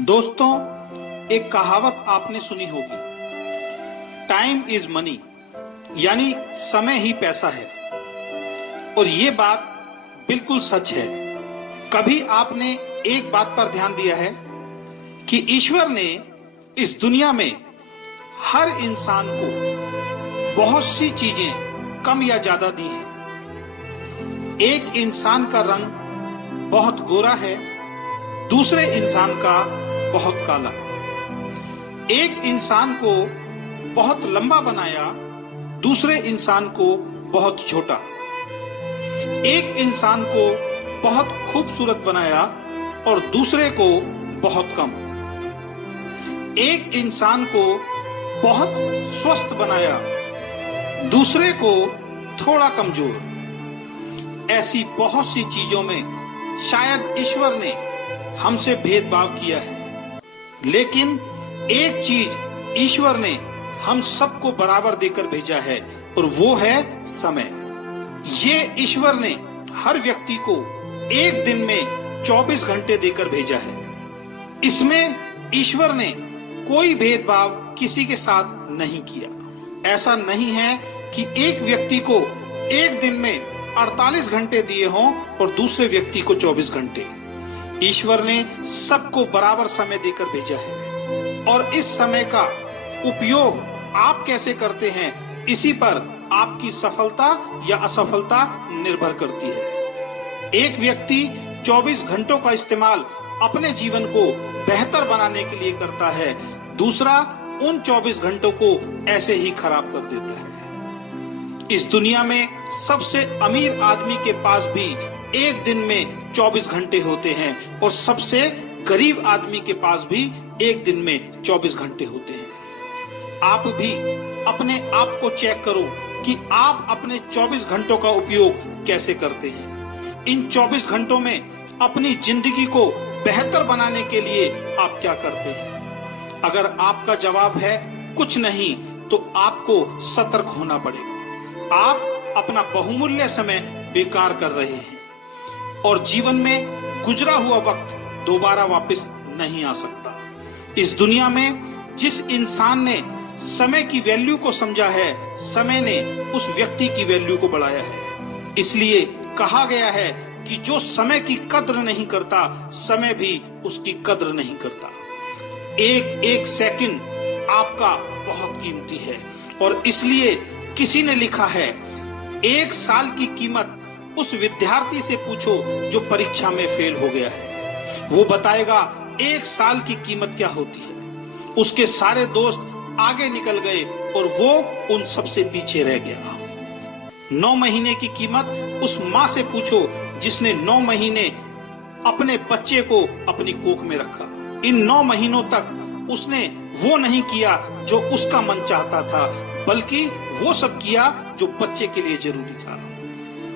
दोस्तों, एक कहावत आपने सुनी होगी, टाइम इज मनी, यानी समय ही पैसा है। और ये बात बिल्कुल सच है। कभी आपने एक बात पर ध्यान दिया है कि ईश्वर ने इस दुनिया में हर इंसान को बहुत सी चीजें कम या ज्यादा दी हैं। एक इंसान का रंग बहुत गोरा है, दूसरे इंसान का बहुत काला। एक इंसान को बहुत लंबा बनाया, दूसरे इंसान को बहुत छोटा। एक इंसान को बहुत खूबसूरत बनाया और दूसरे को बहुत कम। एक इंसान को बहुत स्वस्थ बनाया, दूसरे को थोड़ा कमजोर। ऐसी बहुत सी चीजों में शायद ईश्वर ने हमसे भेदभाव किया है, लेकिन एक चीज ईश्वर ने हम सबको बराबर देकर भेजा है और वो है समय। ये ईश्वर ने हर व्यक्ति को एक दिन में 24 घंटे देकर भेजा है। इसमें ईश्वर ने कोई भेदभाव किसी के साथ नहीं किया। ऐसा नहीं है कि एक व्यक्ति को एक दिन में 48 घंटे दिए हों और दूसरे व्यक्ति को 24 घंटे। ईश्वर ने सबको बराबर समय देकर भेजा है और इस समय का उपयोग आप कैसे करते हैं, इसी पर आपकी सफलता या असफलता निर्भर करती है। एक व्यक्ति 24 घंटों का इस्तेमाल अपने जीवन को बेहतर बनाने के लिए करता है, दूसरा उन 24 घंटों को ऐसे ही खराब कर देता है। इस दुनिया में सबसे अमीर आदमी के पास भी एक दिन में 24 घंटे होते हैं और सबसे गरीब आदमी के पास भी एक दिन में 24 घंटे होते हैं। आप भी अपने आप को चेक करो कि आप अपने 24 घंटों का उपयोग कैसे करते हैं। इन 24 घंटों में अपनी जिंदगी को बेहतर बनाने के लिए आप क्या करते हैं? अगर आपका जवाब है कुछ नहीं, तो आपको सतर्क होना पड़ेगा। आप अपना बहुमूल्य समय बेकार कर रहे हैं और जीवन में गुजरा हुआ वक्त दोबारा वापस नहीं आ सकता। इस दुनिया में जिस इंसान ने समय की वैल्यू को समझा है, समय ने उस व्यक्ति की वैल्यू को बढ़ाया है। इसलिए कहा गया है कि जो समय की कद्र नहीं करता, समय भी उसकी कद्र नहीं करता। एक एक सेकंड आपका बहुत कीमती है और इसलिए किसी ने लिखा है, एक साल की कीमत उस विद्यार्थी से पूछो जो परीक्षा में फेल हो गया है। वो बताएगा एक साल की कीमत क्या होती है। उसके सारे दोस्त आगे निकल गए और वो उन सबसे पीछे रह गया। 9 महीने की कीमत उस माँ से पूछो जिसने 9 महीने अपने बच्चे को अपनी कोख में रखा। इन 9 महीनों तक उसने वो नहीं किया जो उसका मन चाहता था, बल्कि वो सब किया जो बच्चे के लिए जरूरी था।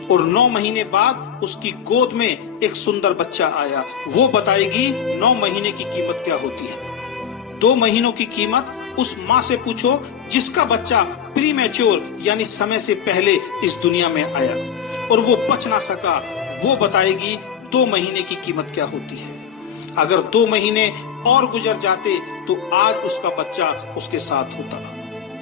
और 9 महीने बाद उसकी गोद में एक सुंदर बच्चा आया। वो बताएगी 9 महीने की कीमत क्या होती है। 2 महीनों की कीमत उस माँ से पूछो जिसका बच्चा प्रीमैच्योर यानी समय से पहले इस दुनिया में आया और वो बच ना सका। वो बताएगी 2 महीने की कीमत क्या होती है। अगर 2 महीने और गुजर जाते तो आज उसका बच्चा उसके साथ होता।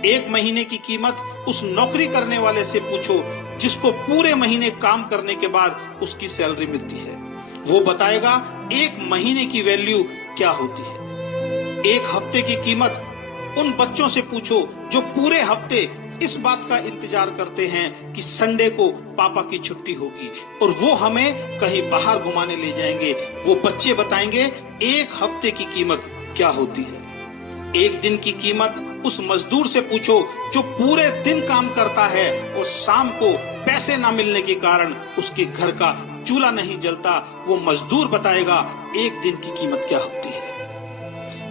1 महीने की कीमत उस नौकरी करने वाले से पूछो जिसको पूरे महीने काम करने के बाद उसकी सैलरी मिलती है। वो बताएगा 1 महीने की वैल्यू क्या होती है। 1 हफ्ते की कीमत उन बच्चों से पूछो जो पूरे हफ्ते इस बात का इंतजार करते हैं कि संडे को पापा की छुट्टी होगी और वो हमें कहीं बाहर घुमाने ले जाएंगे। वो बच्चे बताएंगे 1 हफ्ते की कीमत क्या होती है। 1 दिन की कीमत उस मजदूर से पूछो जो पूरे दिन काम करता है और शाम को पैसे ना मिलने के कारण उसके घर का चूल्हा नहीं जलता। वो मजदूर बताएगा 1 दिन की कीमत क्या होती है।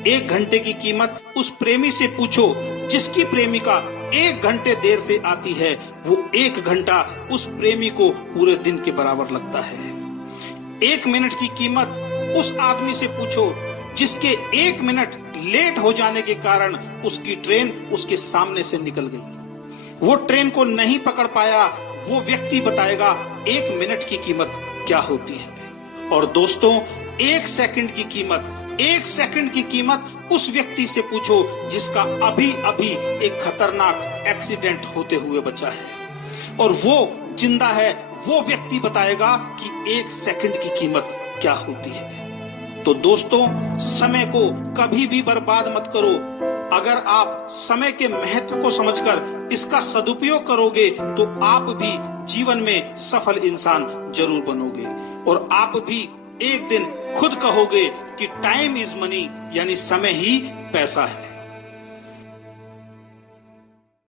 1 घंटे की कीमत उस प्रेमी से पूछो जिसकी प्रेमिका 1 घंटे देर से आती है। वो 1 घंटा उस प्रेमी को पूरे दिन के बराबर लगता है। 1 मिनट की कीमत उस आदमी से पूछो जिसके 1 मिनट लेट हो जाने के कारण उसकी ट्रेन उसके सामने से निकल गई। वो ट्रेन को नहीं पकड़ पाया। वो व्यक्ति बताएगा 1 मिनट की कीमत क्या होती है। और दोस्तों, 1 सेकंड की कीमत एक सेकंड की कीमत उस व्यक्ति से पूछो जिसका अभी अभी एक खतरनाक एक्सीडेंट होते हुए बचा है, और वो जिंदा है। वो व्यक्ति बताएगा कि एक सेकंड की कीमत क्या होती है। तो दोस्तों, समय को कभी भी बर्बाद मत करो। अगर आप समय के महत्व को समझकर इसका सदुपयोग करोगे तो आप भी जीवन में सफल इंसान जरूर बनोगे, और आप भी एक दिन खुद कहोगे कि टाइम इज मनी, यानी समय ही पैसा है।